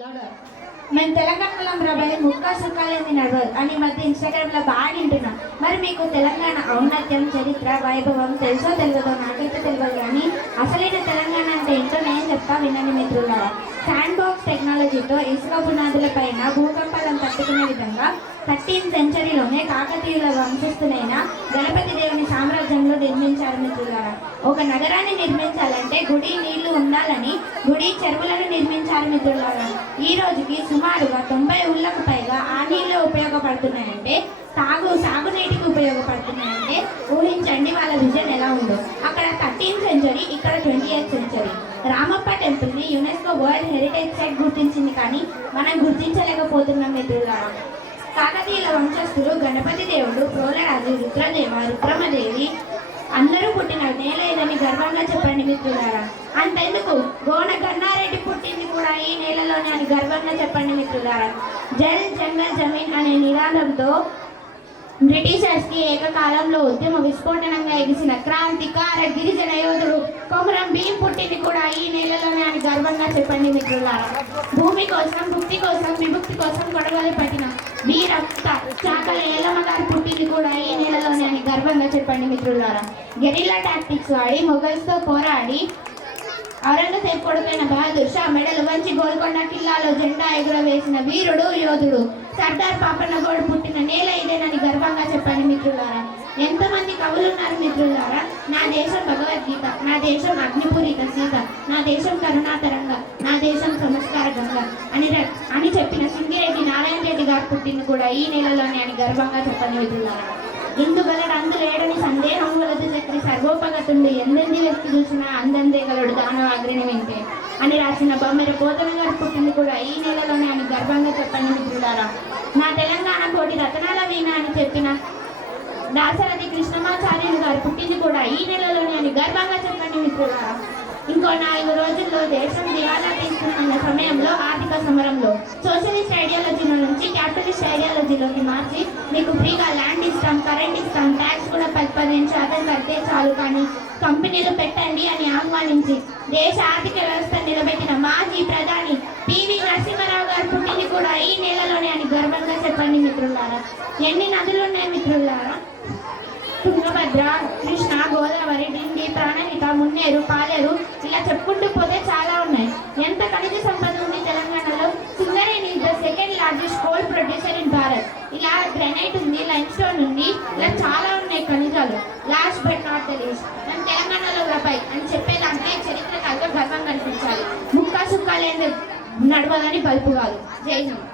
మేము తెలంగాణలో రాబోయే ముక్క సుఖాలేంది నడవదు అని మధ్య ఇన్స్టాగ్రామ్లో బాగా వింటున్నాం. మరి మీకు తెలంగాణ ఔన్నత్యం, చరిత్ర, వైభవం తెలుసో తెలియదో నాకైతే తెలియదు. కానీ అసలైన తెలంగాణ అంటే ఏంటో నేను చెప్తా వినండి మిత్రులారా. శాండ్ బాక్స్ టెక్నాలజీతో ఇసుక పునాదుల పైన భూకంపాలను తట్టుకునే విధంగా 13th సెంచరీలోనే కాకతీయుల వంశస్థులైన గణపతి దేవుని సామ్రాజ్యంలో నిర్మించారు మిత్రులారా. ఒక నగరాన్ని నిర్మించాలంటే గుడి నీళ్లు ఉండాలని గుడి చెరువులను నిర్మించారు మిత్రులారా. ఈ రోజుకి సుమారుగా 90 ఊళ్ళకు పైగా ఆ నీళ్లు ఉపయోగపడుతున్నాయంటే, సాగునీటికి ఉపయోగపడుతున్నాయంటే ఊహించండి వాళ్ళ విజన్ ఎలా ఉందో. అక్కడ 13th సెంచరీ, ఇక్కడ 20th సెంచరీ. రామప్ప టెంపుల్ని యునెస్కో వరల్డ్ హెరిటేజ్ సైట్ గుర్తించింది, కానీ మనం గుర్తించలేకపోతున్నాం మిత్రులారా. కాకతీయుల వంశస్థులు గణపతి దేవుడు, ప్రోలరాజు, రుద్రదేవ, రుద్రమదేవి అందరూ పుట్టిన నేల ఏదని గర్వంగా చెప్పండి మిత్రులారా. అంతెందుకు గోన గన్నారెడ్డి పుట్టింది కూడా ఈ నేలలోనే అని గర్వంగా చెప్పండి మిత్రులారా. జల్ జంగల్ జమీన్ అనే నినాదంతో బ్రిటిషర్స్కి ఏకకాలంలో ఉద్యమ విస్ఫోటనంగా ఎగిసిన క్రాంతికార గిరిజన యోధుడు కొమరం భీం పుట్టింది కూడా ఈ నేలలోనే అని గర్వంగా చెప్పండి మిత్రులారా. భూమి కోసం, భుక్తి కోసం, విభక్తి కోసం గొడవలు పట్టిన వీరక్త చాకల ఏలమ్మ గారు పుట్టింది కూడా ఈ నేలలోనే అని గర్వంగా చెప్పండి మిత్రులారా. గెరిల్లా టాక్టిక్స్ వాడి మొఘల్స్తో పోరాడి ఔరంగజేబ్ కొడుకైన బహదూర్ షా మెడలు వంచి గోల్కొండ కిల్లాలో జెండా ఎగురవేసిన వీరుడు, యోధుడు సర్దార్ పాపన్న గౌడ్ పుట్టిన నేల ఇదేనని గర్వంగా చెప్పండి మిత్రులారా. ఎంతమంది కవులు ఉన్నారు మిత్రులారా. నా దేశం భగవద్గీత, నా దేశం అగ్నిపూరిత సీత, నా దేశం కరుణాతరంగా, నా దేశం సంస్కార గంగ అని చెప్పిన సింగిరెడ్డి నారాయణ రెడ్డి గారు పుట్టింది కూడా ఈ నేలలోనే అని గర్వంగా చెప్పండి మిత్రులారా. ఇందుగలడు అందులేడని సందేహం వలదు చక్రి సర్వోపగతుండు ఎందెంది వ్యక్తి చూసినా అందందే గలడు దానవాగ్రిని వెంటే అని రాసిన బొమ్మెర పోతన గారు పుట్టింది కూడా ఈ నెలలోనే అని గర్వంగా చెప్పండి మిత్రులారా. నా తెలంగాణ కోటి రతనాల వీణ అని చెప్పిన దాశరథి కృష్ణమాచార్యులు గారు పుట్టింది కూడా ఈ నెలలోనే అని గర్వంగా చెప్పండి మిత్రులారా. ఇంకో 4 రోజుల్లో దేశం దివాలా తీసుకున్న సమయంలో ఆర్థిక సమరంలో సోషలిస్ట్ ఐడియాలజీలో నుంచి క్యాపిటలిస్ట్ ఐడియాలజీలోకి మార్చి మీకు ఫ్రీగా ల్యాండ్ ఇస్తాం, కరెంట్ ఇస్తాం, ట్యాక్స్ కూడా 10% కడితే చాలు కానీ కంపెనీలు పెట్టండి అని ఆహ్వానించి దేశ ఆర్థిక వ్యవస్థ నిలబెట్టిన మాజీ ప్రధాని పివి నరసింహారావు గారు పుట్టింది కూడా ఈ నెలలోనే అని గర్వంగా చెప్పండి మిత్రులారా. ఎన్ని నదులు ఉన్నాయి మిత్రులారా. తుంగభద్ర, కృష్ణ, గోదావరి, డిండి, ప్రాణహిత, మున్నేరు, పాలేరు ఇలా చెప్పుకుంటూ పోతే చాలా ఉన్నాయి. ఎంత ఖనిజ సంపద ఉంది తెలంగాణలో. Singareni is the second largest coal producer in Bharat. ఇలా గ్రానైట్ ఉంది, లైమ్ స్టోన్ ఉంది, ఇలా చాలా ఉన్నాయి ఖనిజాలు. Last but not the least, మనం తెలంగాణలో రబాయి అని చెప్పేదాంట్లో చరిత్ర కాదు గర్వంగా కనిపించాలి. ముక్క సుక్క లేని నడవదని బల్పు కాదు. జై హింద్.